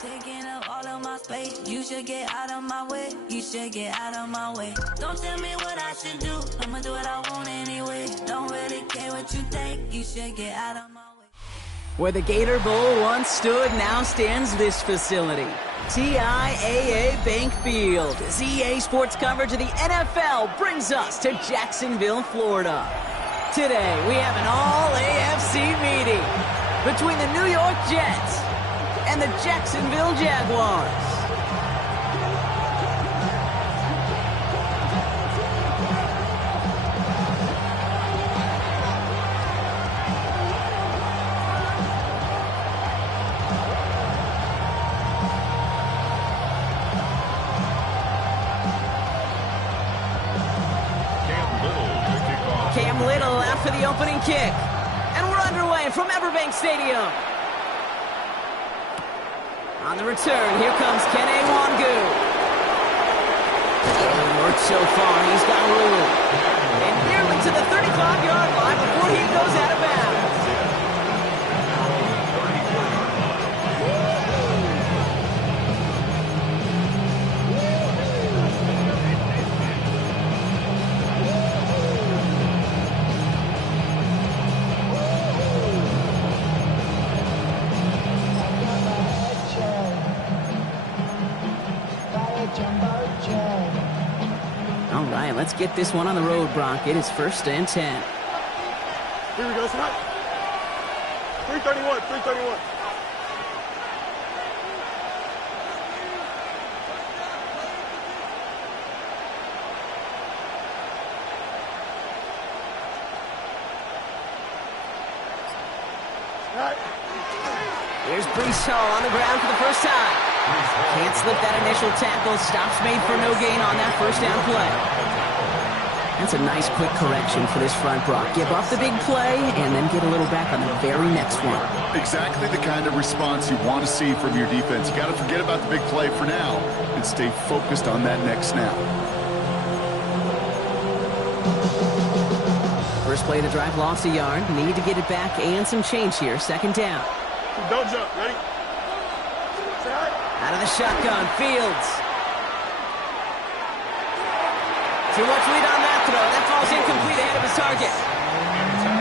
Taking up all of my space. You should get out of my way. You should get out of my way. Don't tell me what I should do. I'ma do what I want anyway. Don't really care what you think. You should get out of my way. Where the Gator Bowl once stood, now stands this facility. TIAA Bank Field. As EA Sports coverage of the NFL brings us to Jacksonville, Florida. Today, we have an all-AFC meeting between the New York Jets and the Jacksonville Jaguars. Cam Little after the opening kick. And we're underway from Everbank Stadium. On the return, here comes Kene Wangu. It worked so far, he's got room. And nearly to the 35-yard line before he goes out of bounds. All right, let's get this one on the road, Brock. It is 1st and 10. Here we go, tonight. 331, 331. Here's Breece Hall on the ground for the first time. Can't slip that initial tackle. Stops made for no gain on that first down play. That's a nice quick correction for this front, Brock. Give up the big play and then get a little back on the very next one. Exactly the kind of response you want to see from your defense. You got to forget about the big play for now and stay focused on that next snap. First play of the drive lost a yard. Need to get it back and some change here. 2nd down. Don't jump. Ready? Out of the shotgun, Fields. Too much lead on that throw. That falls incomplete ahead of his target.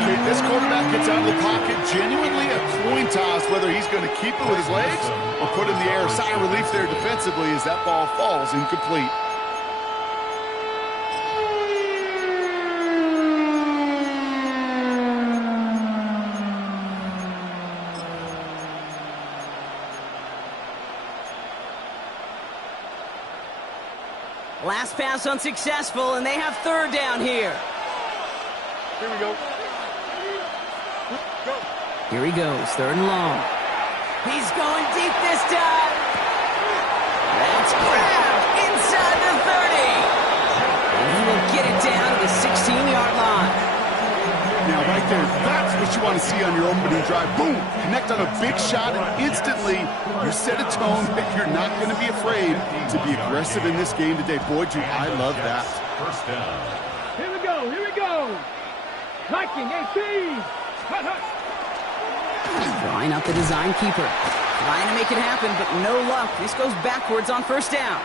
Okay, this quarterback gets out of the pocket. Genuinely a coin toss whether he's going to keep it with his legs or put it in the air. Sigh of relief there defensively as that ball falls incomplete. Last pass unsuccessful, and they have 3rd down here. Here we go. Go. Here he goes, 3rd and long. He's going deep this time. That's grabbed inside the 30. And he will get it down to the 16-yard line. Now, right there, that's what you want to see on your opening drive. Boom! Connect on a big shot, and instantly you set a tone that you're not going to be afraid to be aggressive in this game today. Boy, do I love that. First down. Here we go. Here we go. Hiking 18. Drawing up the design keeper. Trying to make it happen, but no luck. This goes backwards on 1st down.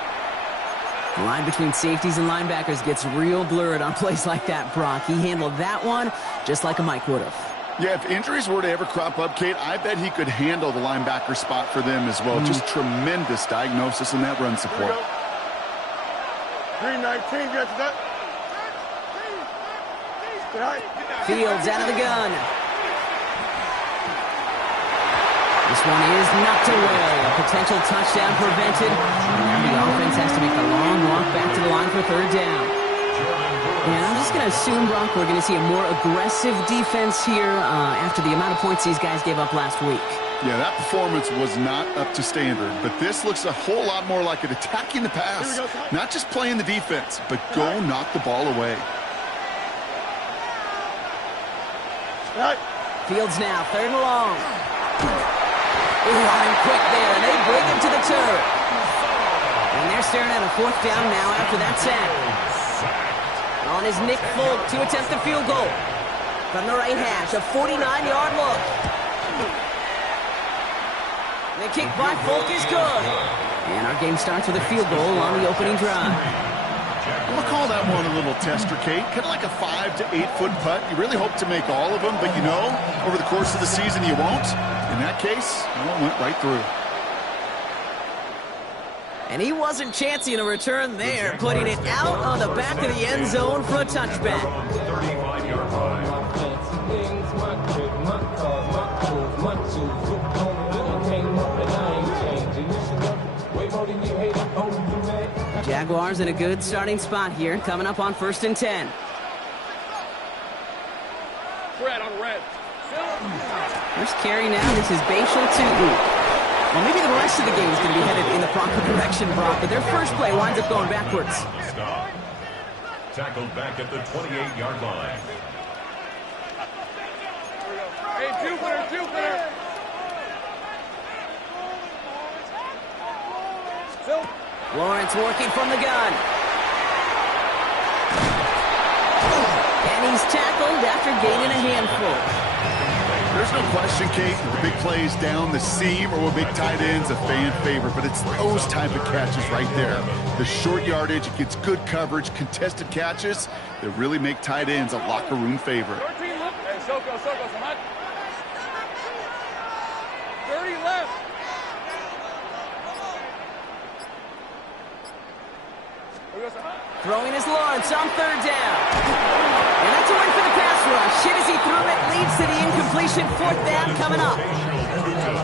The line between safeties and linebackers gets real blurred on plays like that, Brock. He handled that one just like a Mike would have. Yeah, if injuries were to ever crop up, Kate, I bet he could handle the linebacker spot for them as well. Just tremendous diagnosis in that run support. 319, get to that. Fields out of the gun. This one is knocked away. A potential touchdown prevented. And the offense has to make the long walk back to the line for 3rd down. And I'm just going to assume, Brock, we're going to see a more aggressive defense here after the amount of points these guys gave up last week. Yeah, that performance was not up to standard, but this looks a whole lot more like it attacking the pass. Not just playing the defense, but go knock the ball away. Fields now, 3rd and long. Line quick there, and they bring him to the turf. And they're staring at a 4th down now after that sack. On is Nick Folk to attempt the field goal. From the right hash, a 49-yard look. The kick by Folk is good. And our game starts with a field goal on the opening drive. I'm going to call that one a little tester, Kate. Kind of like a 5 to 8 foot putt. You really hope to make all of them, but you know, over the course of the season you won't. In that case, one went right through. And he wasn't chancing a return there, putting it out on the back of the end zone for a touchback. 35-yard line. Jaguars in a good starting spot here, coming up on 1st and 10. Red on red. First carry now, this is Bashal Tutu. Well, maybe the rest of the game is going to be headed in the proper direction, Brock, but their first play winds up going backwards. Stop. Tackled back at the 28-yard line. Hey, Jupiter! Lawrence working from the gun. And he's tackled after gaining a handful. There's no question, Kate, the big plays down the seam or with big tight ends, a fan favorite, but it's those type of catches right there. The short yardage, it gets good coverage, contested catches that really make tight ends a locker room favorite. 13 left. Hey, Soko, come on. 30 left. Throwing is Lawrence on 3rd down. And that's a win for the pass rush. Hit as he threw it, leads to the incompletion. 4th down coming up.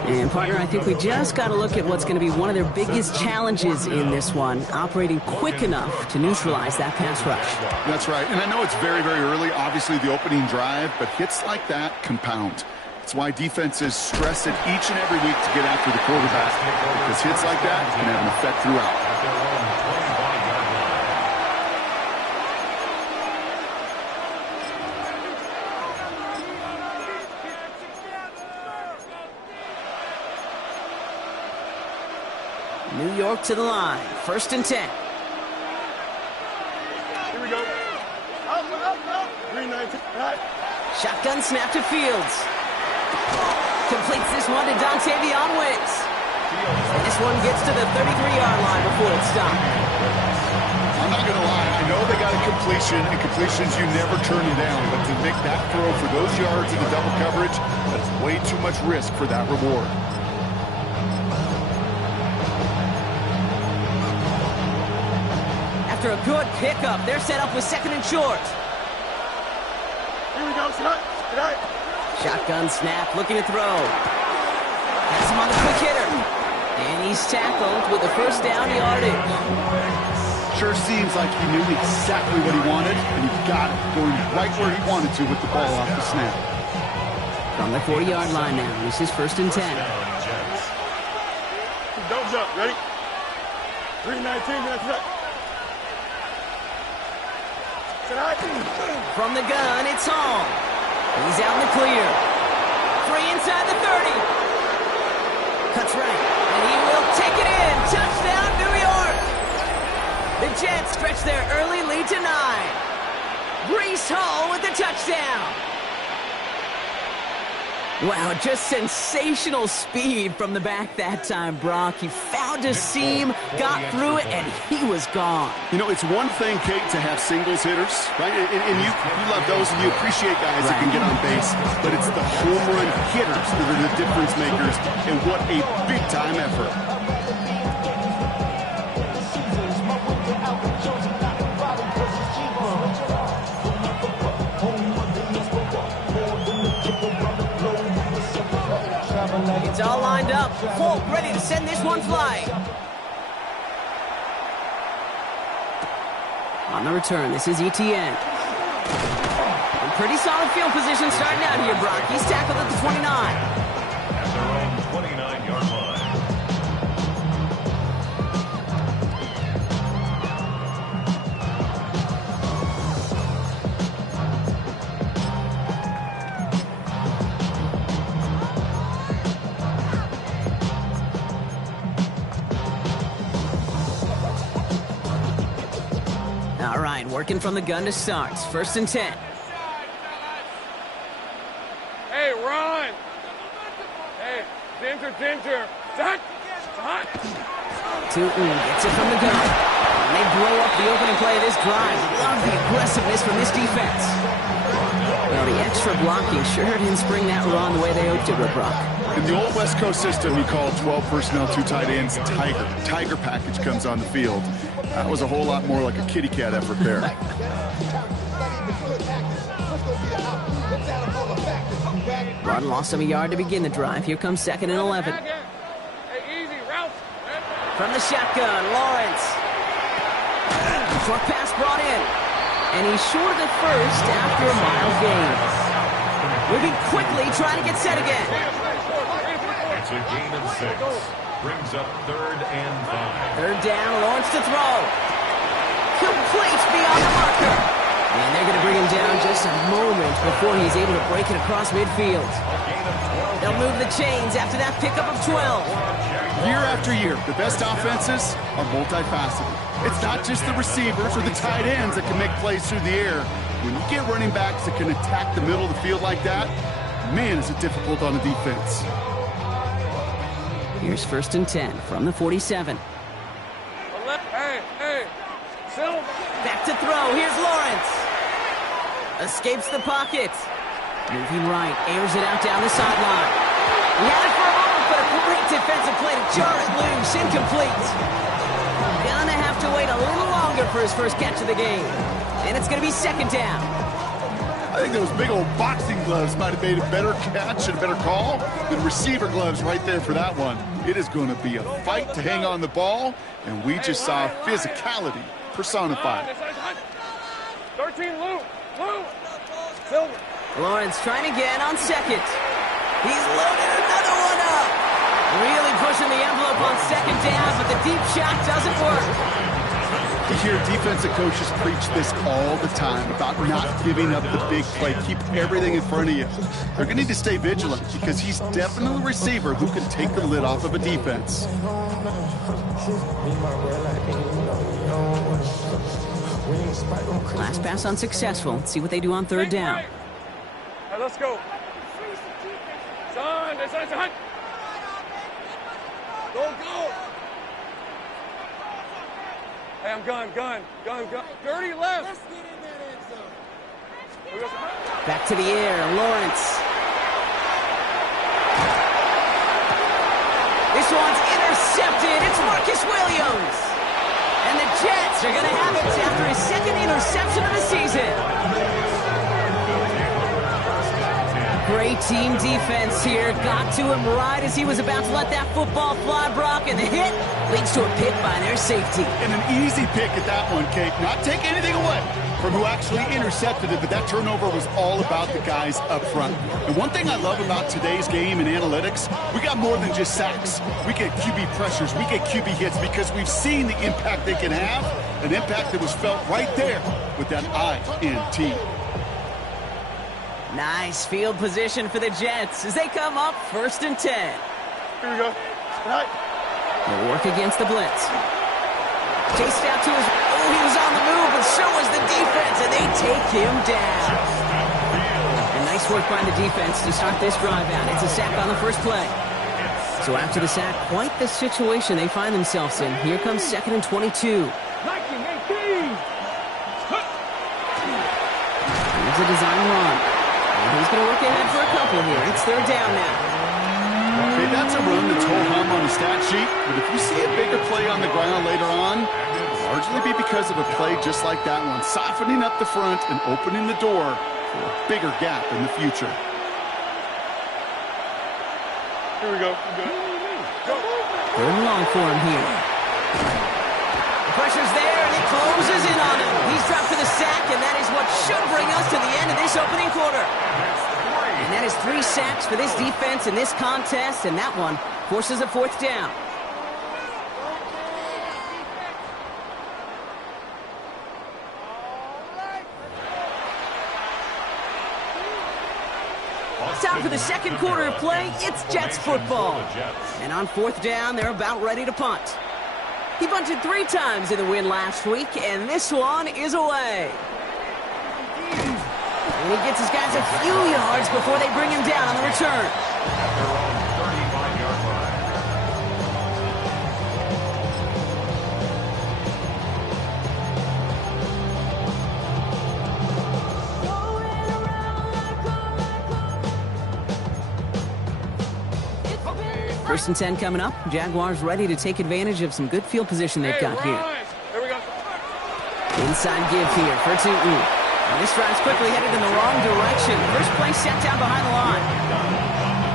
And, partner, I think we just got to look at what's going to be one of their biggest challenges in this one, operating quick enough to neutralize that pass rush. That's right. And I know it's very, very early, obviously the opening drive, but hits like that compound. It's why defenses stress it each and every week to get after the quarterback, because hits like that can have an effect throughout. New York to the line. 1st and 10. Here we go. Up. 319. Shotgun snap to Fields. Completes this one to Dontavion Wicks. And this one gets to the 33-yard line before it's stopped. I'm not going to lie. I know they got a completion, and completions you never turn them down. But to make that throw for those yards in the double coverage, that's way too much risk for that reward. After a good pickup, they're set up with 2nd and short. Here we go, Scott. Shotgun snap, looking to throw. Has him on the quick hitter. And he's tackled with a 1st down yardage. Sure seems like he knew exactly what he wanted, and he got it, going right where he wanted to with the ball off the snap. From the 40-yard line now, this is 1st and 10. Don't jump, ready? 319, that's right. From the gun, it's Hall. He's out in the clear. 3 inside the 30. Cuts right, and he will take it in. Touchdown, New York. The Jets stretch their early lead to 9. Breece Hall with the touchdown. Wow, just sensational speed from the back that time, Brock. He found a seam, got through it, and he was gone. You know, it's one thing, Kate, to have singles hitters, right? And you love those, and you appreciate guys that can get on base. But it's the home run hitters that are the difference makers, and what a big-time effort. It's all lined up. Folk ready to send this one flying. On the return, this is ETN. And pretty solid field position starting out here, Brock. He's tackled at the 29. At their own 29-yard line. All right, working from the gun to start. 1st and 10. Hey, Ron. Hey, Ginger. Tootin gets it from the gun. And they blow up the opening play of this drive. Love the aggressiveness from this defense. Well, the extra blocking sure didn't spring that run the way they hoped it would, Brock. In the old West Coast system, you call 12 personnel, 2 tight ends, Tiger. Tiger package comes on the field. That was a whole lot more like a kitty cat effort there. Run lost him a yard to begin the drive. Here comes 2nd and 11. From the shotgun, Lawrence. Short pass brought in. And he's short of the first after a mile gain. Moving quickly, trying to get set again. It's a gain of 6. Brings up 3rd and 5. 3rd down, Lawrence to throw. Complete beyond the marker. And they're going to bring him down just a moment before he's able to break it across midfield. They'll move the chains after that pickup of 12. Year after year, the best offenses are multifaceted. It's not just the receivers or the tight ends that can make plays through the air. When you get running backs that can attack the middle of the field like that, man, is it difficult on the defense. Here's 1st and 10 from the 47. Back to throw. Here's Lawrence. Escapes the pocket. Moving right. Airs it out down the sideline. He had it for a moment, but a great defensive play to jar it loose. Incomplete. Gonna have to wait a little longer for his first catch of the game. And it's going to be 2nd down. I think those big old boxing gloves might have made a better catch and a better call than receiver gloves right there for that one. It is going to be a fight to hang on the ball, and we just saw physicality personified. 13, Lou. Silver. Lawrence trying again on 2nd. He's loaded another one up. Really pushing the envelope on 2nd down, but the deep shot doesn't work. You hear defensive coaches preach this all the time about not giving up the big play. Keep everything in front of you. They're going to need to stay vigilant because he's definitely a receiver who can take the lid off of a defense. Last pass unsuccessful. Let's see what they do on 3rd down. Hey, let's go. Son. Go. Hey, I'm gun. Dirty left. Let's get in that end zone. Back to the air, Lawrence. This one's intercepted. It's Marcus Williams. And the Jets are going to have it after his 2nd interception of the season. Great team defense here. Got to him right as he was about to let that football fly, Brock, and the hit leads to a pick by their safety. And an easy pick at that one, Kate. Not take anything away from who actually intercepted it, but that turnover was all about the guys up front. And one thing I love about today's game and analytics, we got more than just sacks. We get QB pressures, we get QB hits because we've seen the impact they can have, an impact that was felt right there with that INT. Nice field position for the Jets as they come up 1st and 10. Here we go. All right. They'll work against the blitz. Chased out to his... Oh, he was on the move, but so was the defense, and they take him down. And nice work by the defense to start this drive out. It's a sack on the first play. So after the sack, quite the situation they find themselves in. Here comes 2nd and 22. Here's a design run. He's going to work ahead for a couple here. It's 3rd down now. Okay, that's a run that's whole hum on the stat sheet, but if you see a bigger play on the ground later on, it'll largely be because of a play just like that one, softening up the front and opening the door for a bigger gap in the future. Here we go. 3rd and long for him here. The pressure's there, and it closes in on him. He's dropped for the sack, and that is what should bring us to the end of this opening quarter. And that is 3 sacks for this defense in this contest, and that one forces a 4th down. Time for the 2nd quarter of play. It's Jets football. And on 4th down, they're about ready to punt. He bunted 3 times in the win last week, and this one is away. And he gets his guys a few yards before they bring him down on the return. First and 10 coming up. Jaguars ready to take advantage of some good field position they've got here. Here we go. Inside give here for Tootin. This drive's quickly headed in the wrong direction. First play set down behind the line.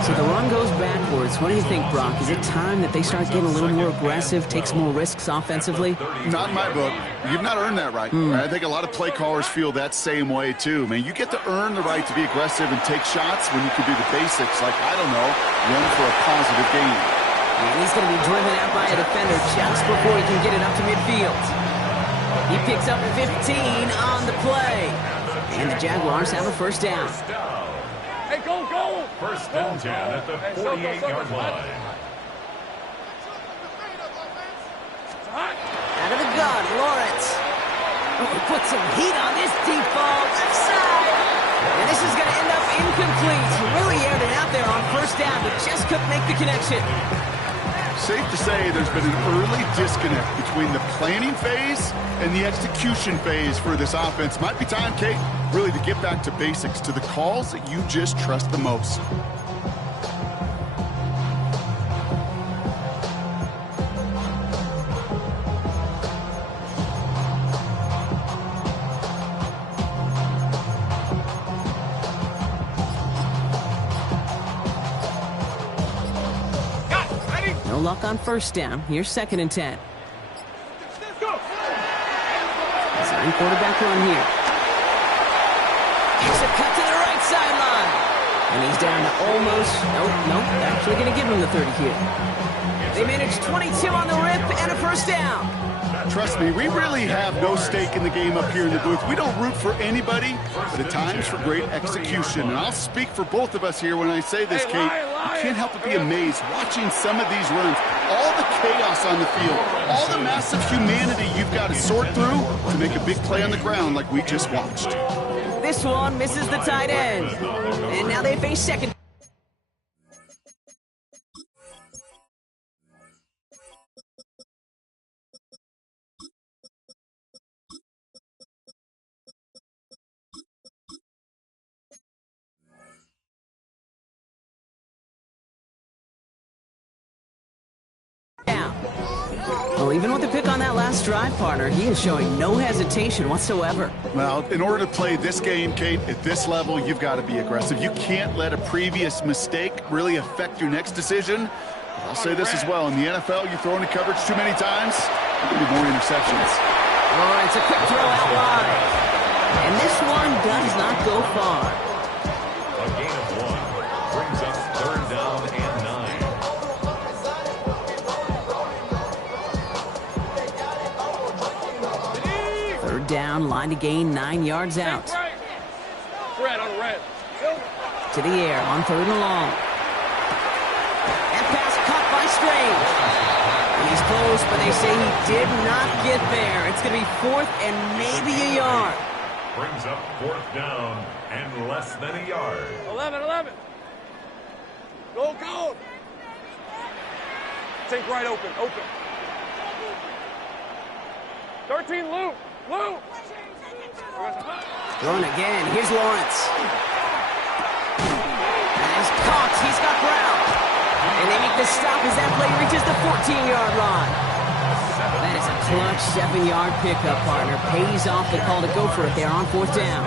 So the run goes backwards. What do you think, Brock? Is it time that they start getting a little more aggressive, take some more risks offensively? Not in my book. You've not earned that right. I think a lot of play callers feel that same way, too. Man, you get to earn the right to be aggressive and take shots when you can do the basics, like, I don't know, run for a positive gain. And he's going to be driven out by a defender just before he can get it up to midfield. He picks up 15 on the play. And the Jaguars have a first down. Hey, go, go! First and 10 at the 48-yard line. Out of the gun, Lawrence. Oh, he puts some heat on this deep ball. Left side. And this is going to end up incomplete. He really aired it out there on first down, but just couldn't make the connection. Safe to say there's been an early disconnect between the planning phase and the execution phase for this offense. Might be time, Kate, really to get back to basics, to the calls that you just trust the most. No luck on first down. Here's second and 10. Design quarterback run here. Here's a cut to the right sideline. And he's down to almost, nope, actually going to give him the 30 here. They managed 22 on the rip and a first down. Trust me, we really have no stake in the game up here in the booth. We don't root for anybody, but at times for great execution. And I'll speak for both of us here when I say this, Kate. You can't help but be amazed watching some of these runs. All the chaos on the field, all the massive humanity you've got to sort through to make a big play on the ground like we just watched. This one misses the tight end. And now they face second. Well, even with the pick on that last drive, partner, he is showing no hesitation whatsoever. Well, in order to play this game, Kate, at this level, you've got to be aggressive. You can't let a previous mistake really affect your next decision. I'll say this as well. In the NFL, you throw into coverage too many times, there will be more interceptions. Oh, it's a quick throw out wide. And this one does not go far. A gain of 1 brings up third down and 9. Third down, line to gain 9 yards out. Red on red. To the air on third and long. That pass caught by Strange. He's close, but they say he did not get there. It's going to be fourth and maybe a yard. Brings up fourth down and less than a yard. 11. Go, go. Take right open. 13, Luke. Throwing again. Here's Lawrence. As caught, he's got ground. And they make the stop as that play reaches the 14-yard line. That is a clutch 7-yard pickup, partner. Pays off the call to go for it there on fourth down.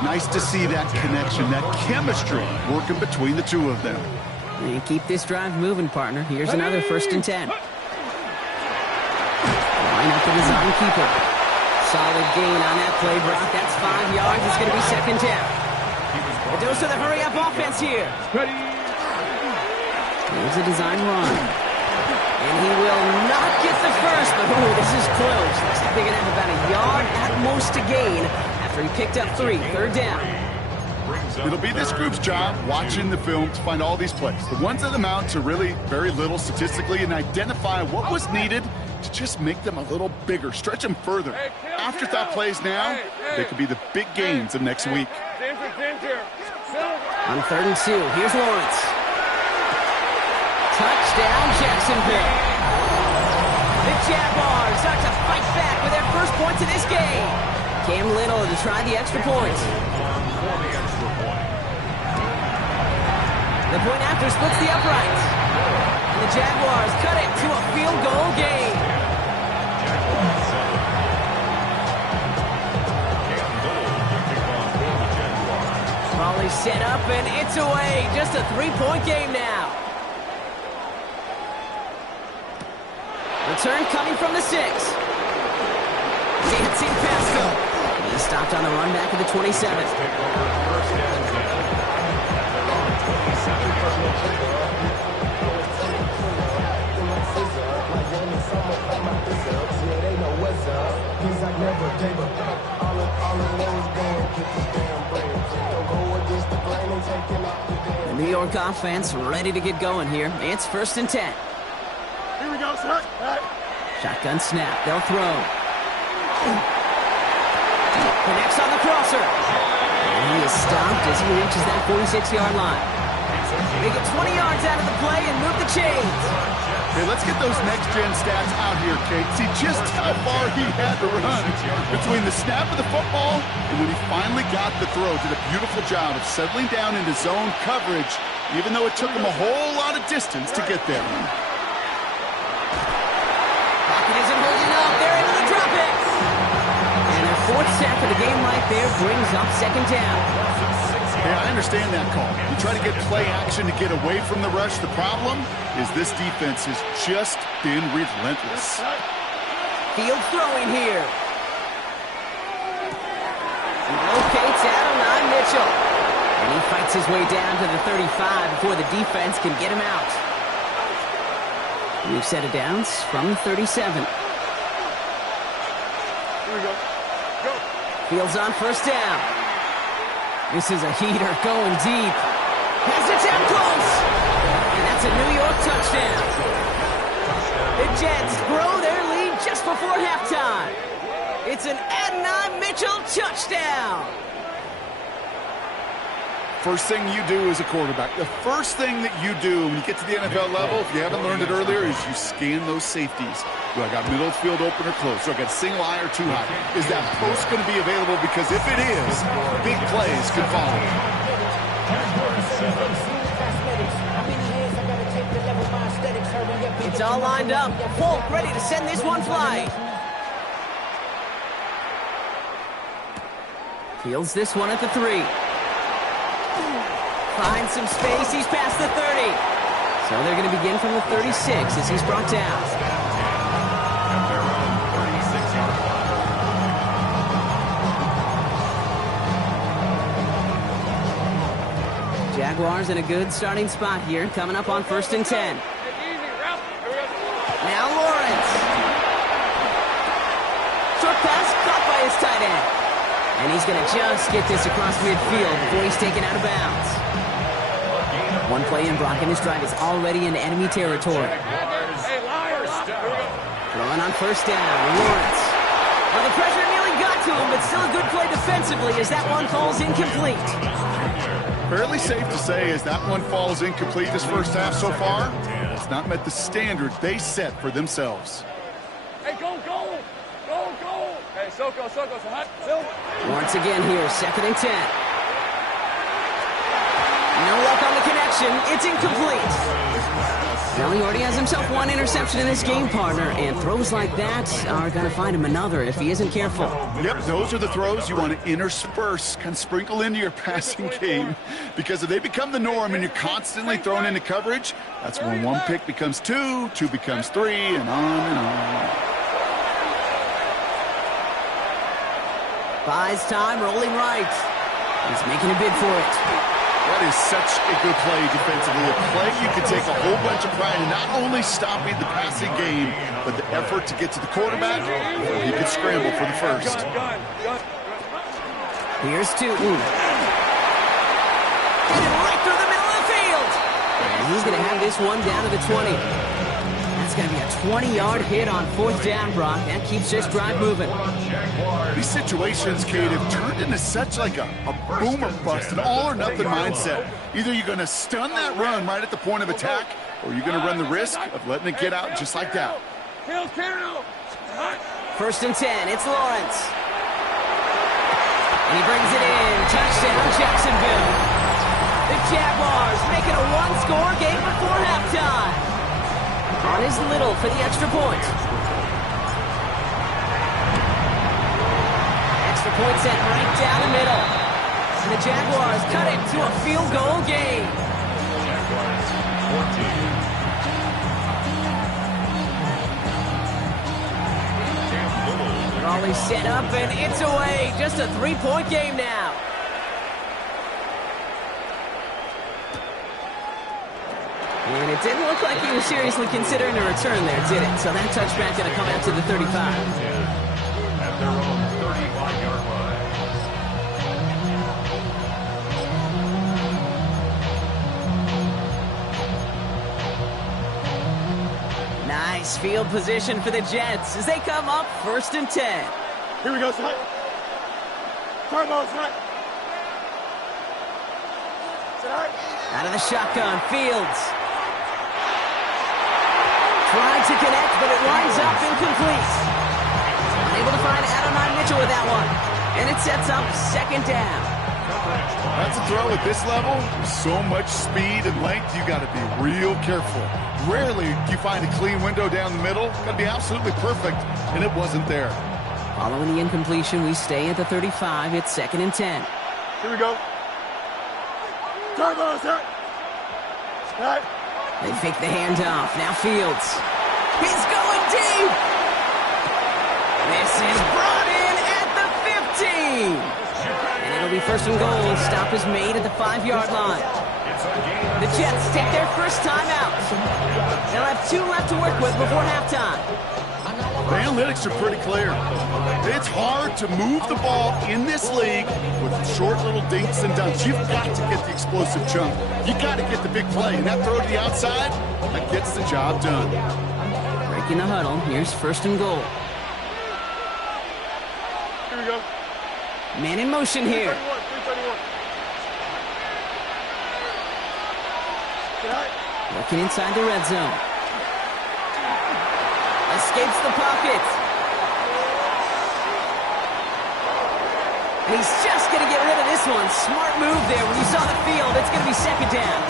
Nice to see that connection, that chemistry working between the two of them. And keep this drive moving, partner. Here's another first and 10. Line up the design keeper. Solid gain on that play, Brock. That's 5 yards. It's going to be second down. A dose of the hurry-up offense here. Here's a design run. And he will not get the first, but this is close. Looks like they're going to have about a yard at most to gain after he picked up 3. Third down. It'll be this group's job watching the film to find all these plays, the ones that amount to really very little statistically, and identify what was needed to just make them a little bigger, stretch them further. Afterthought plays now, they could be the big gains of next week. On third and 2, here's Lawrence. Touchdown, Jacksonville. The Jaguars start to fight back with their first points of this game. Cam Little to try the extra point. The point after splits the uprights. The Jaguars cut it to a field goal game. Volley set up, and it's away. Just a 3-point game now. Return coming from the 6. Dancing past him. He stopped on the run back at the 27. The New York offense ready to get going here. It's 1st and 10. Here we go, sir. Shotgun snap. They'll throw. Connects on the crosser. And he is stopped as he reaches that 46-yard line. They get 20 yards out of the play and move the chains. Hey, let's get those next-gen stats out here, Kate. See just how far he had to run between the snap of the football and when he finally got the throw. Did a beautiful job of settling down into zone coverage, even though it took him a whole lot of distance to get there. Pocket isn't holding up. They're into the drop it. And their 4th sack of the game right there brings up 2nd down. Yeah, I understand that call. You try to get play action to get away from the rush. The problem is this defense has just been relentless. Field throwing here. He locates Adonai Mitchell. And he fights his way down to the 35 before the defense can get him out. We've set it downs from the 37. Here we go. Go. Fields on 1st down. This is a heater going deep. Has it down close. And that's a New York touchdown. The Jets grow their lead just before halftime. It's an Adonai Mitchell touchdown. First thing you do as a quarterback, the first thing that you do when you get to the NFL level, if you haven't learned it earlier, is you scan those safeties. Do I got middle of the field open or close? Do I got single high or too high? Is that post going to be available? Because if it is, big plays can follow. It's all lined up. Polk ready to send this one flying. Fields this one at the 3. Finds some space. He's past the 30. So they're going to begin from the 36 as he's brought down. Jaguars in a good starting spot here, coming up on 1st and 10. Now Lawrence. Short pass caught by his tight end. And he's going to just get this across midfield before he's taken out of bounds. One play in, Brock, and his drive is already in enemy territory. Throwing on 1st down, Lawrence. Well, the pressure nearly got to him, but still a good play defensively as that one falls incomplete. Fairly safe to say as that one falls incomplete this first half so far, it's not met the standard they set for themselves. Hey, go, go! Go, go! Hey, Soko, Once again here, 2nd and 10. No luck on the connection. It's incomplete. Well, he already has himself one interception in this game, partner, and throws like that are going to find him another if he isn't careful. Yep, those are the throws you want to intersperse, kind of sprinkle into your passing game, because if they become the norm and you're constantly thrown into coverage, that's when one pick becomes 2, 2 becomes 3, and on and on. Buys time, rolling right. He's making a bid for it. That is such a good play defensively. A play you can take a whole bunch of pride in not only stopping the passing game, but the effort to get to the quarterback before he could scramble for the first. Here's Tootin. Get it right through the middle of the field. And he's going to have this one down to the 20. That's going to be a 20-yard hit on 4th down, Brock. That keeps this drive moving. These situations, Kate, have turned into such like a boom or bust, an all-or-nothing mindset. Either you're going to stun that run right at the point of attack, or you're going to run the risk of letting it get out just like that. 1st and 10, it's Lawrence. And he brings it in. Touchdown, Jacksonville. The Jaguars making a one-score game before halftime. On is Little for the extra point. Extra point set right down the middle. The Jaguars cut it to a field goal game. Jaguars 14. Raleigh set up, and it's away. Just a 3-point game now. And it didn't look like he was seriously considering a return there, did it? So that touchback going to come out to the 35. At their own 35-yard line. Nice field position for the Jets as they come up 1st and 10. Here we go, son. Turbo, son. Out of the shotgun, Fields. Tried to connect, but it winds up incomplete. Unable to find Adonai Mitchell with that one. And it sets up 2nd down. That's a throw at this level. With so much speed and length, you got to be real careful. Rarely do you find a clean window down the middle. Got to be absolutely perfect, and it wasn't there. Following the incompletion, we stay at the 35. It's 2nd and 10. Here we go. Turbo, son. Right. They fake the handoff. Now Fields. He's going deep. This is brought in at the 15. And it'll be 1st and goal. Stop is made at the 5-yard line. The Jets take their first time out. They'll have 2 left to work with before halftime. The analytics are pretty clear. It's hard to move the ball in this league with short little dinks and dunks. You've got to get the explosive chunk. You got to get the big play. And that throw to the outside, that gets the job done. Breaking the huddle. Here's 1st and goal. Here we go. Man in motion here. 331. Working inside the red zone. Escapes the pocket. And he's just going to get rid of this one. Smart move there. When you saw the field, it's going to be 2nd down.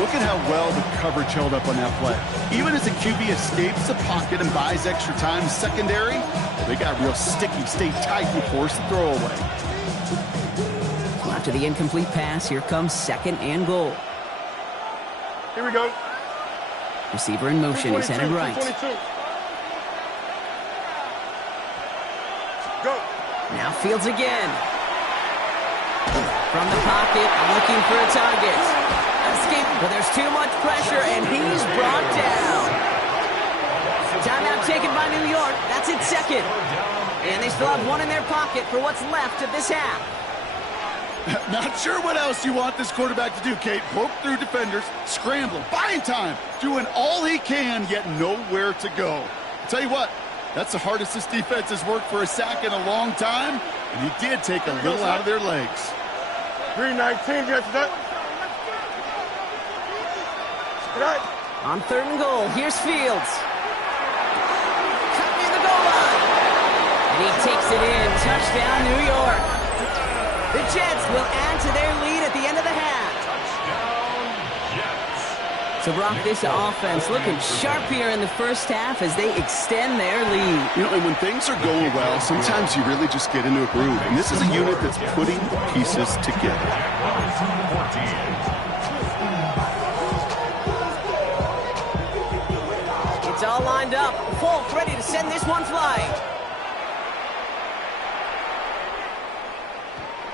Look at how well the coverage held up on that play. Even as the QB escapes the pocket and buys extra time secondary, they got real sticky, stay tight, and force the throw away. So after the incomplete pass, here comes 2nd and goal. Here we go. Receiver in motion. He's headed right. 222. Go. Now Fields again. From the pocket, looking for a target. Escape, but there's too much pressure, and he's brought down. Timeout taken by New York. That's its 2nd. And they still have 1 in their pocket for what's left of this half. Not sure what else you want this quarterback to do, Kate. Broke through defenders, scrambling, buying time, doing all he can, yet nowhere to go. I'll tell you what, that's the hardest this defense has worked for a sack in a long time, and he did take a little out of their legs. 319, Jets, that. On 3rd and goal, here's Fields. Cut near the goal line. And he takes it in. Touchdown, New York. The Jets will add to their lead at the end of the half. So, Brock, this offense looking sharp here in the first half as they extend their lead. You know, and when things are going well, sometimes you really just get into a groove. And this is a unit that's putting the pieces together. It's all lined up. Folk ready to send this one flying.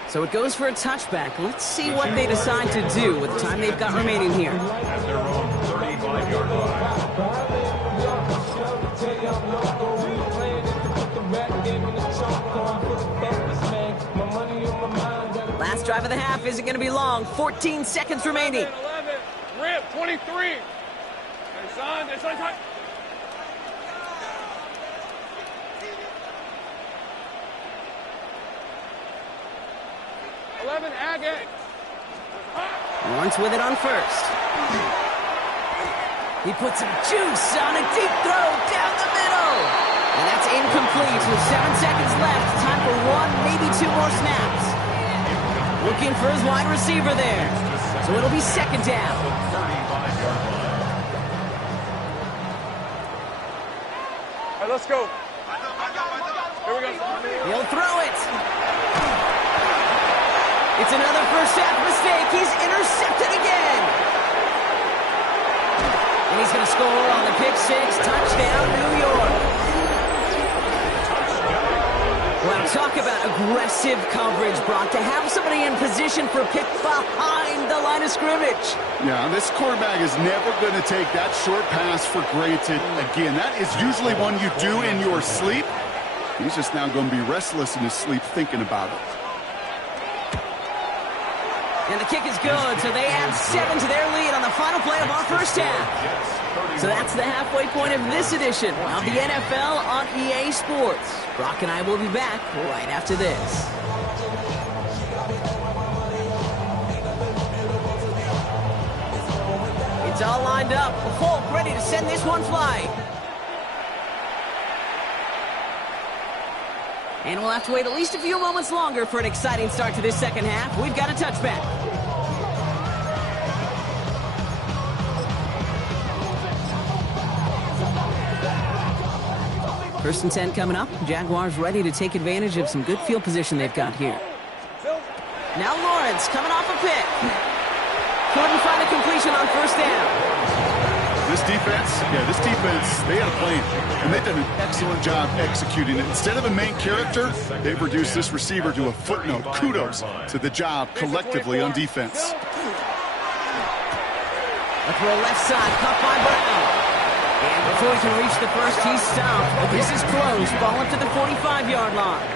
So it goes for a touchback. Let's see what they decide to do with the time they've got remaining here. At their own 35-yard line. Last drive of the half isn't going to be long. 14 seconds remaining. 11, rip, 23. Hey, son, it's on time. 11, Agate. Lawrence with it on 1st. He puts some juice on a deep throw down the middle. And that's incomplete with 7 seconds left. Time for 1, maybe 2 more snaps. Looking for his wide receiver there. So it'll be 2nd down. let's go. Here we go. He'll throw it. It's another first half mistake. He's intercepted again. And he's going to score on the pick six. Touchdown, New York. Well, talk about aggressive coverage, Brock. To have somebody in position for a pick behind the line of scrimmage. Yeah, this quarterback is never going to take that short pass for granted again. That is usually one you do in your sleep. He's just now going to be restless in his sleep thinking about it. And the kick is good, so they add 7 to their lead on the final play of our first half. So that's the halfway point of this edition of the NFL on EA Sports. Brock and I will be back right after this. It's all lined up. Hulk ready to send this one flying. And we'll have to wait at least a few moments longer for an exciting start to this second half. We've got a touchback. First and 10 coming up. Jaguars ready to take advantage of some good field position they've got here. Now Lawrence coming off a pick. Couldn't find a completion on first down. This defense, they had a plan, and they've done an excellent job executing it. Instead of a main character, they've reduced this receiver to a footnote. Kudos to the job collectively on defense. A throw left side, caught by Brown. And before he can reach the first, he's stopped. But this is close. Ball up to the 45-yard line.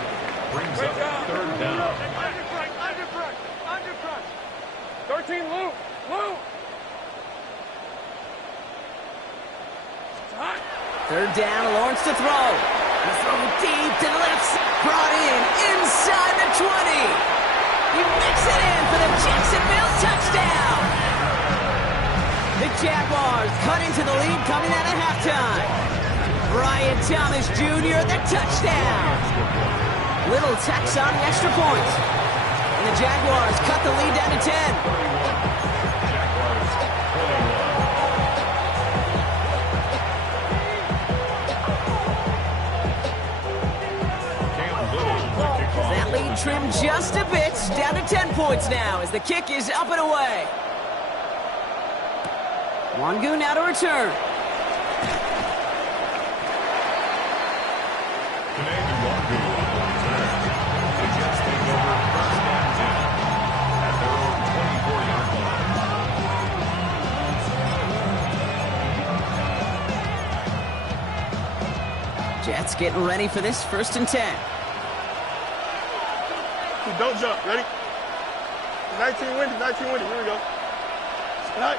Brings up third down. Under front. 13, Lou. Third down, Lawrence to throw. The throw deep to the left side. Brought in inside the 20. He makes it in for the Jacksonville touchdown. The Jaguars cut into the lead coming out of halftime. Brian Thomas Jr., the touchdown. Little tax on the extra point. And the Jaguars cut the lead down to 10. That lead trimmed just a bit, down to 10 points now as the kick is up and away. Wangu now to return. The Jets take over first and 10 at their own 24-yard line. Jets getting ready for this first and 10. Don't jump. Ready? 19 windy. Here we go. Right.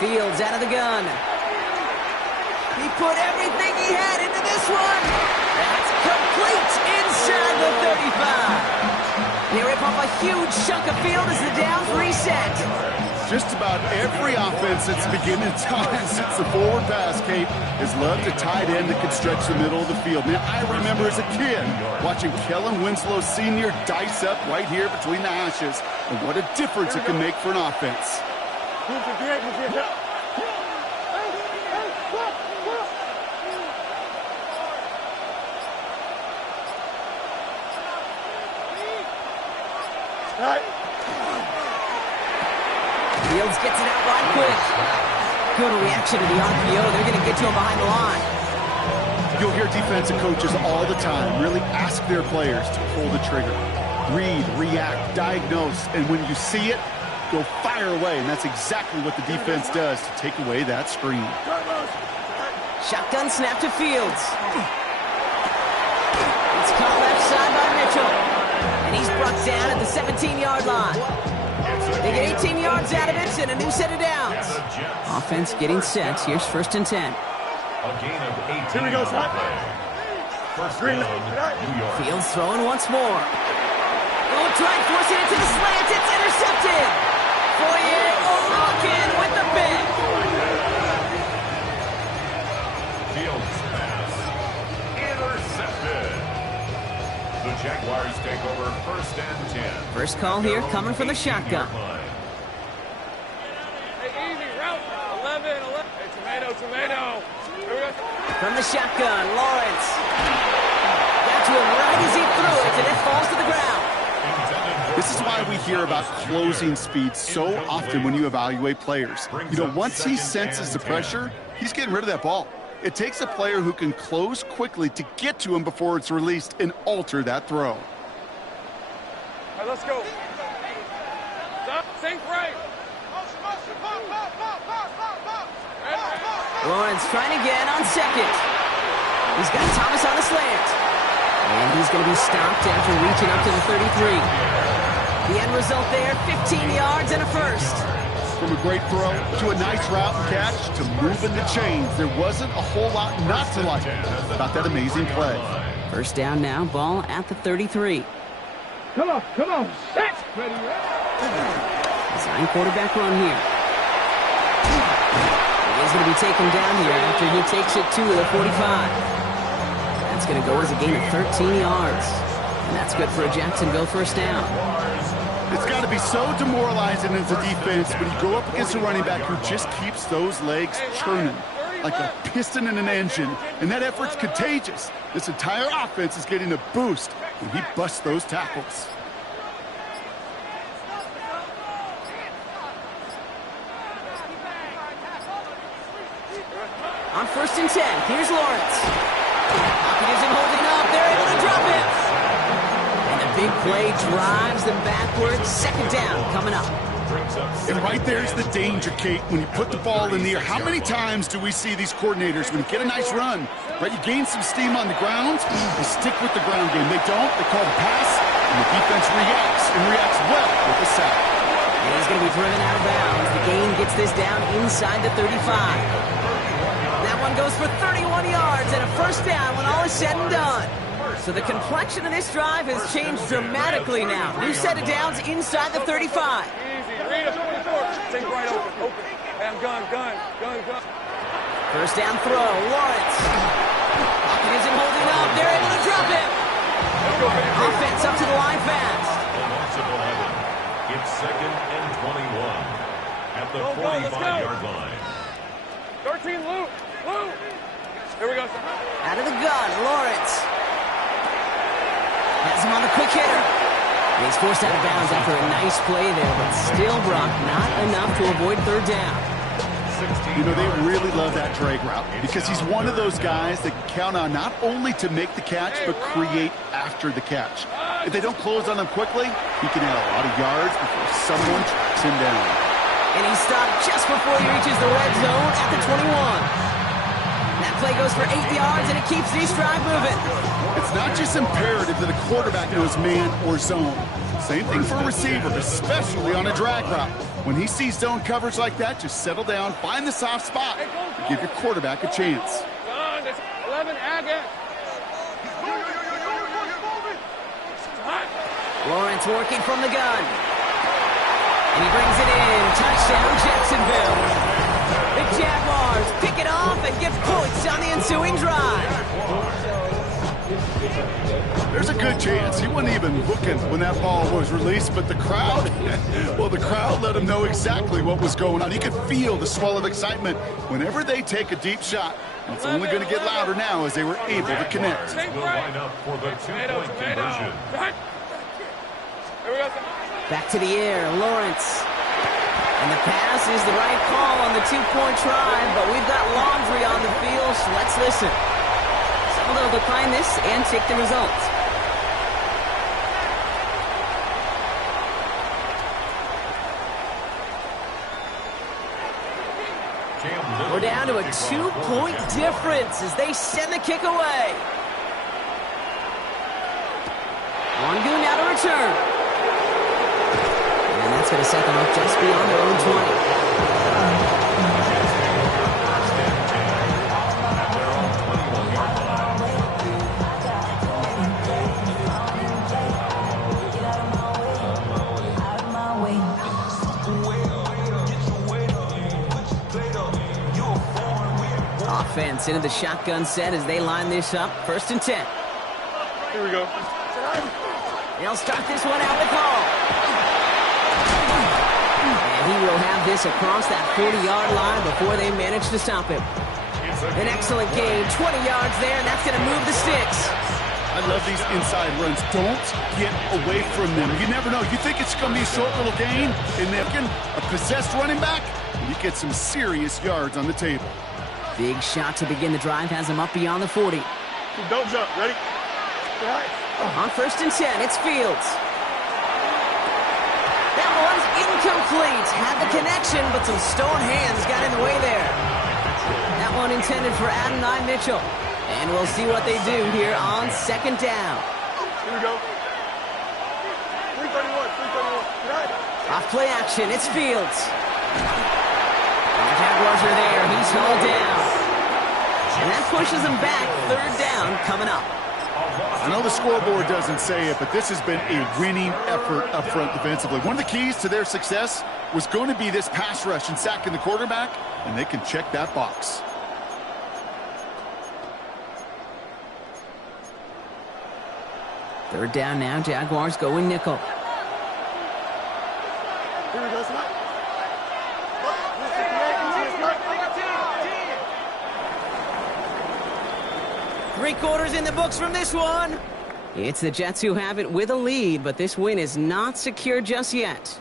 Fields out of the gun. He put everything he had into this one. That's complete inside the 35. They rip off a huge chunk of field as the downs reset. Just about every offense that's beginning time since the forward pass, Kate, has loved a tight end that could stretch the middle of the field. Man, I remember as a kid watching Kellen Winslow Sr. dice up right here between the hashes, and what a difference it can make for an offense. Fields gets it out right quick. Good reaction to the RPO. They're going to get to him behind the line. You'll hear defensive coaches all the time really ask their players to pull the trigger. Read, react, diagnose, and when you see it, go fire away. And that's exactly what the defense does to take away that screen. Shotgun snap to Fields. It's caught left side by Mitchell. And he's brought down at the 17-yard line. They get 18 yards out of it and a new set of downs. Offense getting set. Here's first and 10. A gain of 18. Here we go, son. First down, New York. Fields throwing once more. Oh, trying forcing it to the slant. It's intercepted. Foyer rocking with the pick. Fields pass intercepted. The Jaguars take over first and 10. First call here coming from the shotgun. Hey, easy route. 11. Hey, tomato. From the shotgun, Lawrence. Got to him right as he threw it, and it falls to the ground. This is why we hear about closing speed so often when you evaluate players. You know, once he senses the pressure, he's getting rid of that ball. It takes a player who can close quickly to get to him before it's released and alter that throw. All right, let's go. Sink right. Lawrence trying again on second. He's got Thomas on the slant. And he's going to be stopped after reaching up to the 33. The end result there, 15 yards and a first. From a great throw to a nice route and catch to moving the chains, there wasn't a whole lot not to like about that amazing play. First down now, ball at the 33. Come on, set. Ready. Design quarterback run here. He's going to be taken down here after he takes it to the 45. That's going to go as a gain of 13 yards. And that's good for a Jacksonville first down. It's got to be so demoralizing as a defense when you go up against a running back who just keeps those legs churning like a piston in an engine. And that effort's contagious. This entire offense is getting a boost when he busts those tackles. On 1st and 10, here's Lawrence. Pocket isn't holding up. They're able to drop him. And the big play drives them backwards. Second down coming up. And right there's the danger, Kate, when you put the ball in the air. How many times do we see these coordinators, when you get a nice run, right, you gain some steam on the ground, you stick with the ground game. They don't, they call the pass, and the defense reacts, and reacts well with the sack. And he's going to be driven out of bounds. The gain gets this down inside the 35. That one goes for 31 yards and a first down when all is said and done. So the complexion of this drive has changed dramatically now. New set of downs inside the 35. Easy. Read us 24. Take right open. Hey, I'm gun. First down throw, Lawrence. Pocket isn't holding up. They're able to drop him. Offense up to the line fast. It's 2nd and 21 at the 45-yard line. 13, Lou. Here we go, sir. Out of the gun, Lawrence. Has him on the quick hitter. He's forced out of bounds after a nice play there, but still, Brock, not enough to avoid third down. You know, they really love that drag route because he's one of those guys that can count on not only to make the catch, but create after the catch. If they don't close on him quickly, he can add a lot of yards before someone tracks him down. And he's stopped just before he reaches the red zone at the 21. That play goes for 8 yards, and it keeps this drive moving. It's not just imperative that a quarterback knows man or zone. Same thing for a receiver, especially on a drag route. When he sees zone coverage like that, just settle down, find the soft spot, and give your quarterback a chance. 11, Agate. Lawrence working from the gun. And he brings it in. Touchdown, Jacksonville. The Jaguars pick it off and give points on the ensuing drive. There's a good chance he wasn't even looking when that ball was released, but the crowd, well, the crowd let him know exactly what was going on. You could feel the swell of excitement whenever they take a deep shot. And it's only going to get louder now as they were able to connect. Will line up for the two-point conversion. Back to the air, Lawrence. And the pass is the right call on the two-point try, but we've got laundry on the field, so let's listen. Some will decline this and take the results. We're down to a 2-point difference as they send the kick away. Longoon now to return. And that's going to set them up just beyond their own 20. Offense into the shotgun set as they line this up. 1st and 10. Here we go. They'll start this one out with Hall. And he will have this across that 40-yard line before they manage to stop him. An excellent gain, 20 yards there, and that's going to move the sticks. I love these inside runs. Don't get away from them. You never know. You think it's going to be a short little gain, and then a possessed running back, and you get some serious yards on the table. Big shot to begin the drive has him up beyond the 40. Don't jump. Ready? On 1st and 10, it's Fields. That one's incomplete. Had the connection, but some stone hands got in the way there. That one intended for Adonai Mitchell. And we'll see what they do here on 2nd down. Here we go. 331, 331. Off play action, it's Fields. And the Jaguars are there. He's hauled down. And that pushes him back. 3rd down coming up. I know the scoreboard doesn't say it, but this has been a winning effort up front defensively. One of the keys to their success was going to be this pass rush and sacking the quarterback, and they can check that box. Third down now, Jaguars going nickel. Here we go, son. 3 quarters in the books from this one. It's the Jets who have it with a lead, but this win is not secure just yet.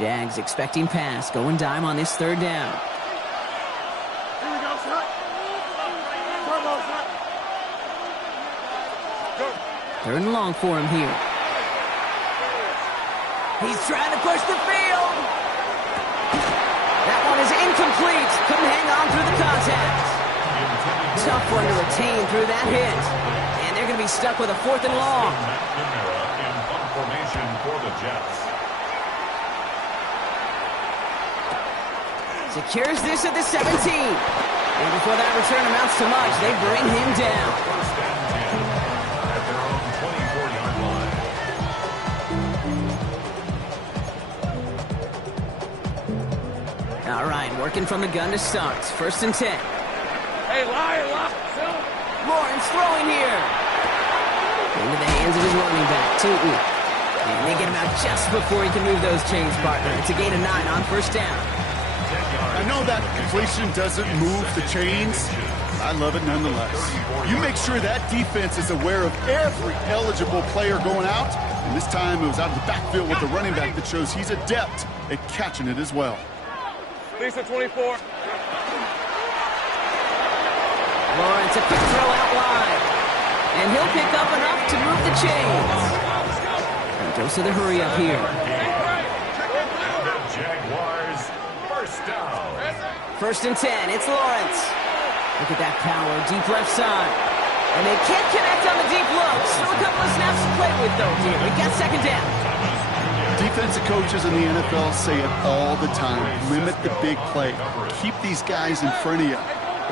Jags expecting pass, going dime on this 3rd down. Here we go, son. Turbo, son. Go. 3rd and long for him here. He's trying to push the field. That one is incomplete. Couldn't hang on through the contact. Tough one to retain through that hit. And they're going to be stuck with a 4th and long. In punt formation for the Jets. Secures this at the 17. And before that return amounts to much, they bring him down. 1st and 10 at their own 24-yard line. All right, working from the gun to start. 1st and 10. Hey, lie. Lawrence throwing here. Into the hands of his running back, Tootin. And they get him out just before he can move those chains, partner. It's a gain of 9 on 1st down. I know that completion doesn't move the chains. I love it nonetheless. You make sure that defense is aware of every eligible player going out. And this time it was out of the backfield with the running back that shows he's adept at catching it as well. Lisa 24. Lawrence, a quick throw out wide. And he'll pick up enough to move the chains. And goes to the hurry up here. The Jaguars, 1st down. 1st and 10, it's Lawrence. Look at that power, deep left side. And they can't connect on the deep look. Still a couple of snaps to play with, though, here. We got 2nd down. Defensive coaches in the NFL say it all the time. Limit the big play. Keep these guys in front of you.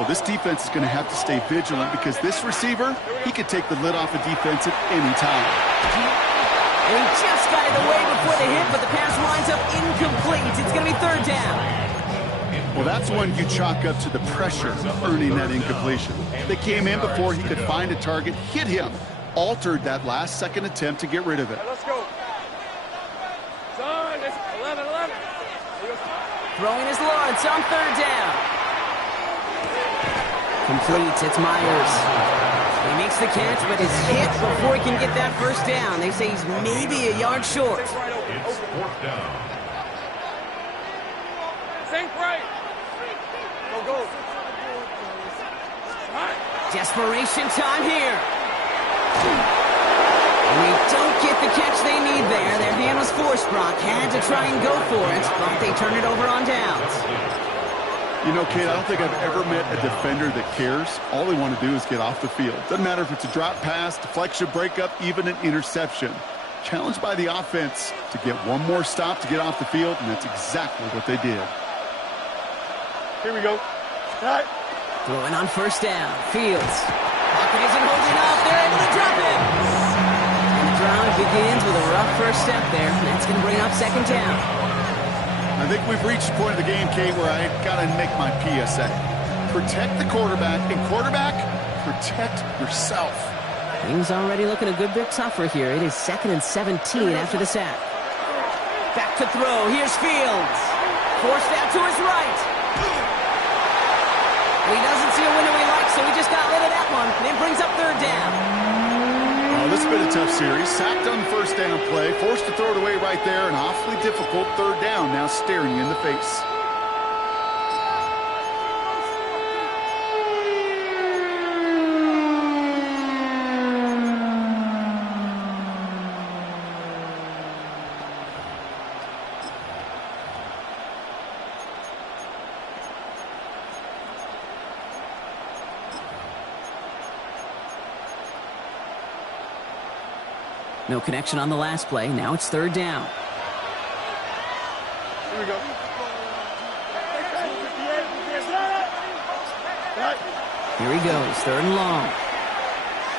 Well, this defense is going to have to stay vigilant because this receiver, he could take the lid off a defense at any time. And he just got in the way before the hit, but the pass winds up incomplete. It's going to be 3rd down. Well, that's one you chalk up to the pressure of earning that incompletion. They came in before he could find a target, hit him, altered that last-second attempt to get rid of it. Let's go. Son, it's 11. Throwing is Lawrence on 3rd down. Complete, it's Myers. He makes the catch, but is hit before he can get that 1st down. They say he's maybe a yard short. It's 4th down. Sink right. Go. Desperation time here. And they don't get the catch they need there. Their hand was forced, Brock. Had to try and go for it, but they turn it over on downs. You know, Kate, I don't think I've ever met a defender that cares. All they want to do is get off the field. Doesn't matter if it's a drop pass, deflection, breakup, even an interception. Challenged by the offense to get one more stop to get off the field, and that's exactly what they did. Here we go. All right. Throwing on 1st down. Fields. Pocket isn't holding up. They're able to drop him. And the drive begins with a rough first step there. That's going to bring up second down. I think we've reached the point of the game, Kate, where I got to make my PSA. Protect the quarterback, and quarterback, protect yourself. Things already looking a good bit tougher here. It is 2nd and 17 after the sack. Back to throw. Here's Fields. Forced out to his right. He doesn't see a window he likes, so he just got rid of that one. And it brings up third down. Oh, this has been a tough series. Sacked on the first down play. Forced to throw it away right there. An awfully difficult third down now staring you in the face. No connection on the last play. Now it's third down. Here we go. Here he goes, third and long.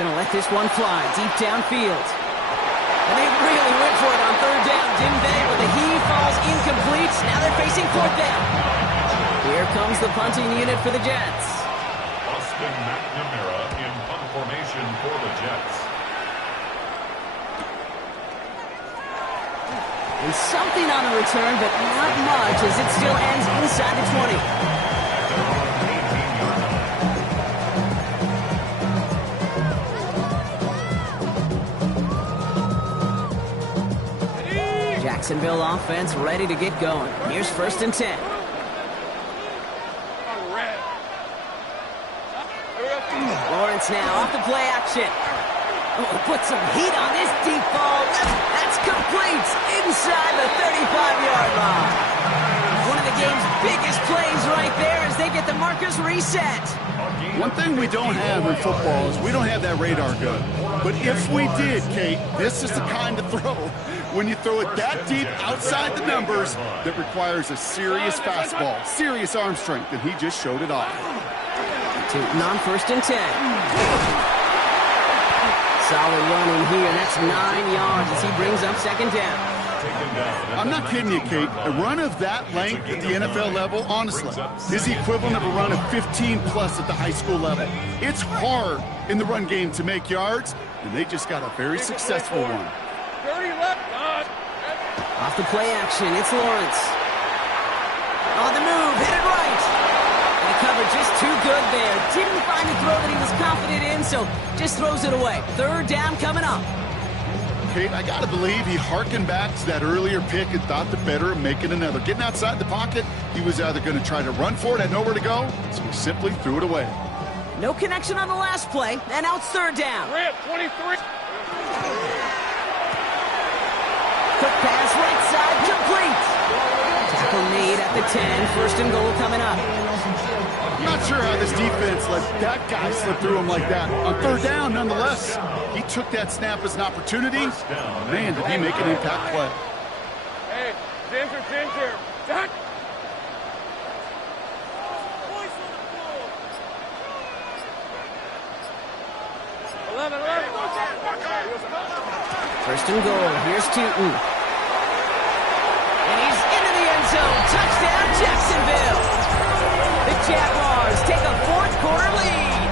Gonna let this one fly deep downfield. And they really went for it on third down, didn't they? But the heave falls incomplete. Now they're facing fourth down. Here comes the punting unit for the Jets. Austin McNamara in punt formation for the Jets. And something on the return, but not much as it still ends inside the 20. Jacksonville offense ready to get going. Here's 1st and 10. Lawrence now off the play action. Oh, put some heat on this deep ball. That's complete inside the 35-yard line. One of the game's biggest plays right there as they get the markers reset. One thing we don't have in football is we don't have that radar gun. But if we did, Kate, this is the kind of throw, when you throw it that deep outside the numbers, that requires a serious fastball, serious arm strength, and he just showed it off. Tootin on 1st and 10. Solid running here. That's 9 yards as he brings up second down. I'm not kidding you, Kate. A run of that length at the NFL level, honestly, is the equivalent of a run of 15-plus at the high school level. It's hard in the run game to make yards, and they just got a very successful one. Off the play action, it's Lawrence. On the move, hit it right. And the cover just too good there. Didn't find a throw that he was confident in, so just throws it away. Third down coming up. Kate, I got to believe he hearkened back to that earlier pick and thought the better of making another. Getting outside the pocket, he was either going to try to run for it, had nowhere to go, so he simply threw it away. No connection on the last play, and now it's third down. Rip, 23. Quick pass, right side, complete. Tackle made at the 10, 1st and goal coming up. I'm not sure how this defense let that guy slip through him like that. On third down, nonetheless, he took that snap as an opportunity. Man, did he make an impact play. Hey, Ginger. Zach. First and goal. Here's Tootin. And he's into the end zone. Touchdown, Jacksonville. The Jaguars take a fourth-quarter lead.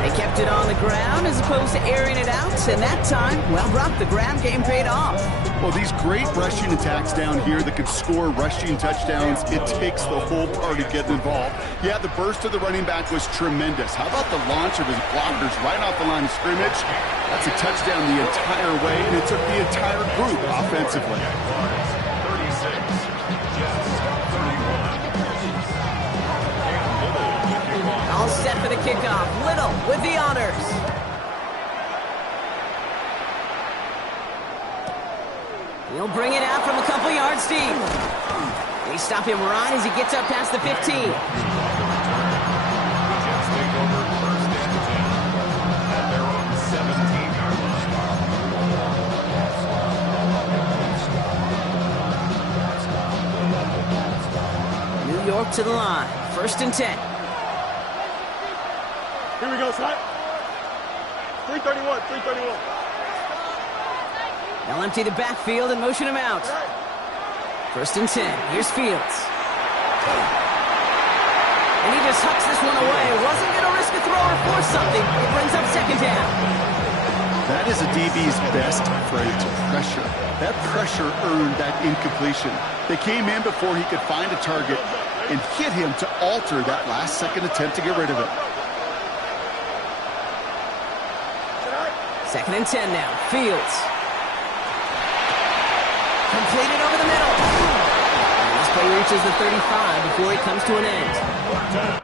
They kept it on the ground as opposed to airing it out. And that time, well, Brock, the ground game paid off. Well, these great rushing attacks down here that can score rushing touchdowns, it takes the whole party getting involved. Yeah, the burst of the running back was tremendous. How about the launch of his blockers right off the line of scrimmage? That's a touchdown the entire way, and it took the entire group offensively. 36, Jets 31. All set for the kickoff. Little with the honors. He'll bring it out from a couple yards deep. They stop him right as he gets up past the 15. The Jets take over 1st and 10 at their own 17-yard line. New York to the line. 1st and 10. Here we go, son. 331, 331. They'll empty the backfield and motion him out. 1st and 10. Here's Fields. And he just hucks this one away. Wasn't going to risk a throw or force something. It brings up 2nd down. That is a DB's best friend, pressure. That pressure earned that incompletion. They came in before he could find a target and hit him to alter that last-second attempt to get rid of it. 2nd and 10 now. Fields. Completed over the middle. And this play reaches the 35 before it comes to an end.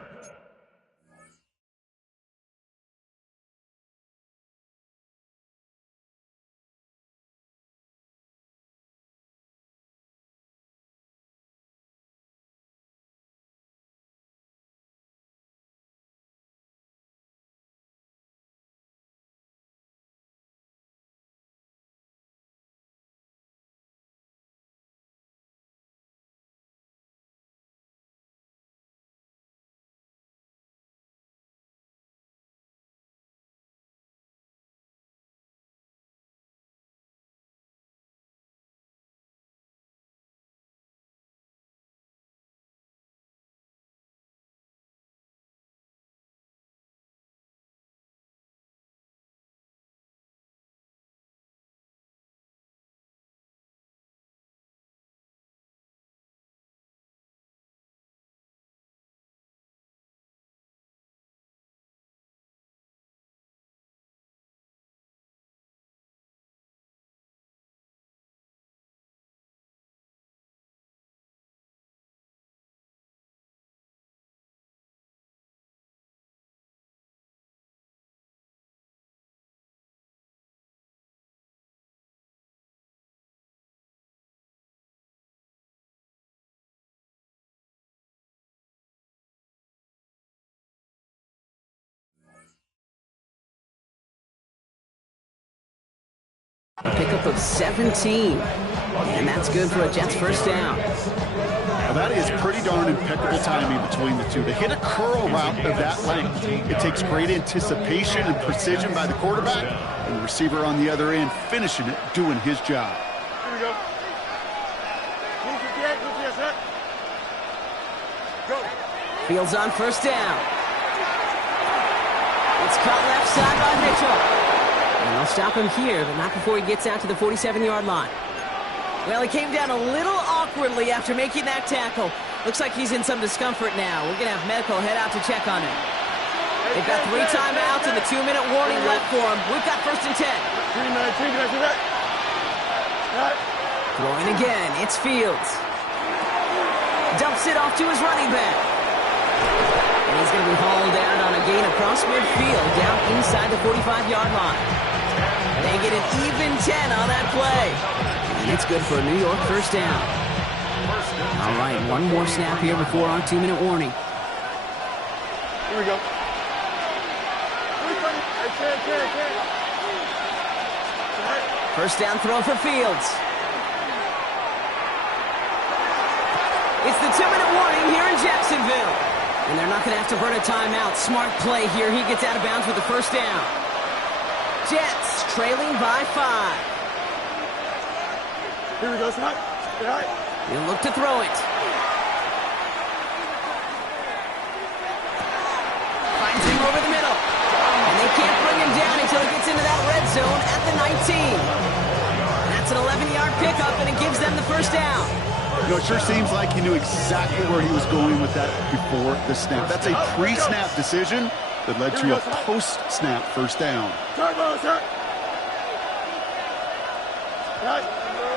A pickup of 17. And that's good for a Jets 1st down. Now that is pretty darn impeccable timing between the two. They hit a curl route of that length. It takes great anticipation and precision by the quarterback, and the receiver on the other end finishing it, doing his job. Here we go. Move to the end, move to the set. Go. Fields on 1st down. It's caught left side by Mitchell. And they'll stop him here, but not before he gets out to the 47-yard line. Well, he came down a little awkwardly after making that tackle. Looks like he's in some discomfort now. We're going to have medical head out to check on him. They've got 3 timeouts and the 2-minute warning left for him. We've got 1st and 10. 319, can I see that? Throwing again, it's Fields. Dumps it off to his running back. And he's going to be hauled down on a gain across midfield, down inside the 45-yard line. They get an even 10 on that play. And it's good for a New York 1st down. All right, one more snap here before our 2-minute warning. Here we go. 1st down throw for Fields. It's the 2-minute warning here in Jacksonville. And they're not going to have to burn a timeout. Smart play here. He gets out of bounds with the 1st down. Jets trailing by 5. Here we go, son. He'll look to throw it. Finds him over the middle. And they can't bring him down until he gets into that red zone at the 19. That's an 11-yard pickup, and it gives them the 1st down. You know, it sure seems like he knew exactly where he was going with that before the snap. That's a pre-snap decision that led to a post-snap 1st down.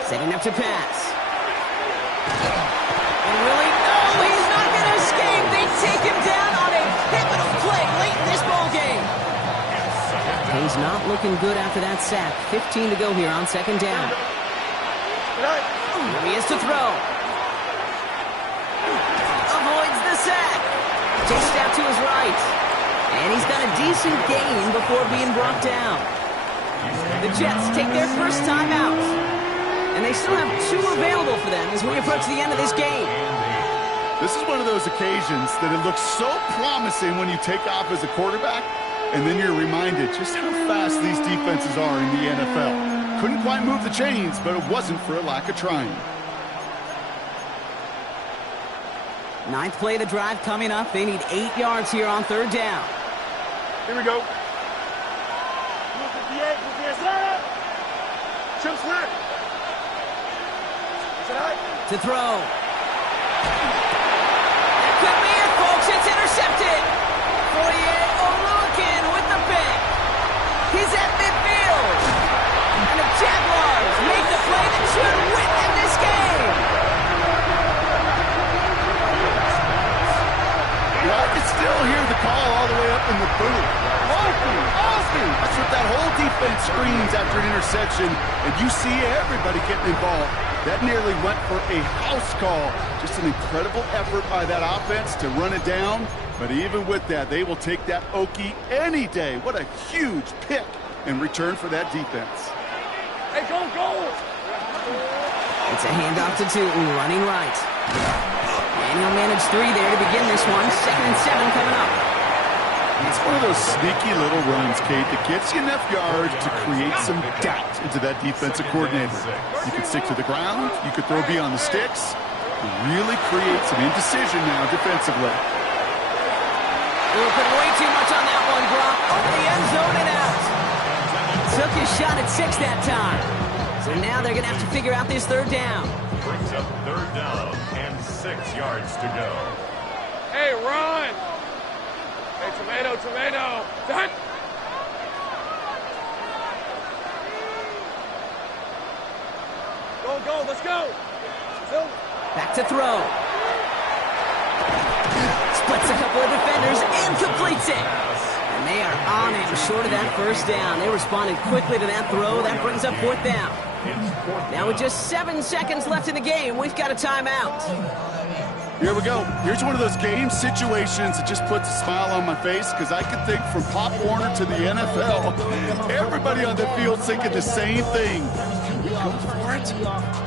Setting up to pass. And really, no, he's not going to escape. They take him down on a pivotal play late in this ball game. He's not looking good after that sack. 15 to go here on 2nd down. Here he is to throw. Avoids the sack. Chased out to his right. And he's got a decent gain before being brought down. The Jets take their 1st timeout. And they still have 2 available for them as we approach the end of this game. This is one of those occasions that it looks so promising when you take off as a quarterback, and then you're reminded just how fast these defenses are in the NFL. Couldn't quite move the chains, but it wasn't for a lack of trying. Ninth play of the drive coming up. They need 8 yards here on third down. Here we go. To throw. That could be it, folks. It's intercepted. 48 Oluwakin with the pick. He's at midfield. And the Jaguars make the play that should win them this game. Well, I can still hear the call all the way up in the booth. That's what that whole defense screams after an interception, and you see everybody getting involved. That nearly went for a house call. Just an incredible effort by that offense to run it down, but even with that, they will take that Okie any day. What a huge pick in return for that defense. Hey, go! It's a handoff to Tootin, running right. And he'll manage 3 there to begin this one. 2nd and 7 coming up. It's one of those sneaky little runs, Kate, that gets you enough yards to create some doubt into that defensive coordinator. You can stick to the ground, you could throw beyond the sticks, really create some indecision now defensively. We'll put way too much on that one, Brock. Over the end zone and out. Took his shot at 6 that time. So now they're going to have to figure out this third down. Brings up third down and 6 yards to go. Hey, run! Hey, tomato! Done! Go, let's go! Back to throw. Splits a couple of defenders and completes it. And they are on it short of that first down. They responded quickly to that throw. That brings up 4th down. Now with just 7 seconds left in the game, we've got a timeout. Here we go. Here's one of those game situations that just puts a smile on my face because I can think from Pop Warner to the NFL, everybody on the field's thinking the same thing. Can we go for it?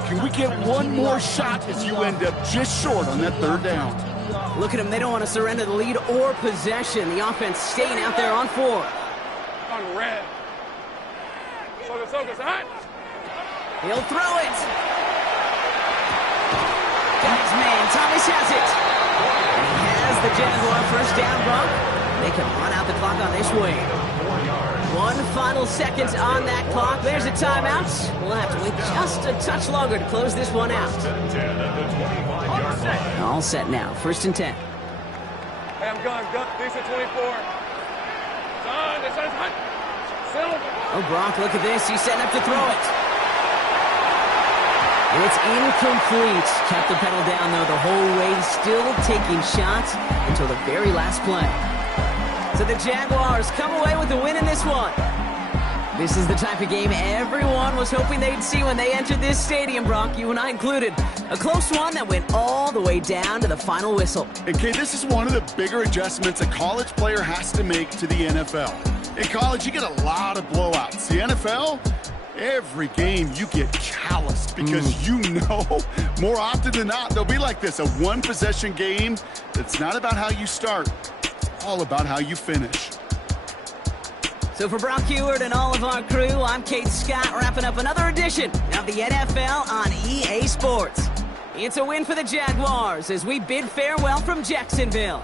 Can we get one more shot as you end up just short on that third down? Look at them. They don't want to surrender the lead or possession. The offense staying out there on 4. On red. Focus, hot. He'll throw it. Got his man. Thomas has it. And he has the Jaguar first down, Brock. They can run out the clock on this way. 1 final second on that clock. There's a timeout. We'll have to wait just a touch longer to close this one out. All set now. 1st and 10. Hey, I'm gone. These are 24. Done. This is hot. Oh, Brock, look at this. He's setting up to throw it. It's incomplete. Kept the pedal down, though, the whole way, still taking shots until the very last play. So the Jaguars come away with the win in this one. This is the type of game everyone was hoping they'd see when they entered this stadium, Brock, you and I included. A close one that went all the way down to the final whistle. And, Kay, this is one of the bigger adjustments a college player has to make to the NFL. In college, you get a lot of blowouts. The NFL, every game you get calloused because you know more often than not they'll be like this, a one-possession game that's not about how you start, it's all about how you finish. So for Brock Heward and all of our crew, I'm Kate Scott, wrapping up another edition of the NFL on EA Sports. It's a win for the Jaguars as we bid farewell from Jacksonville.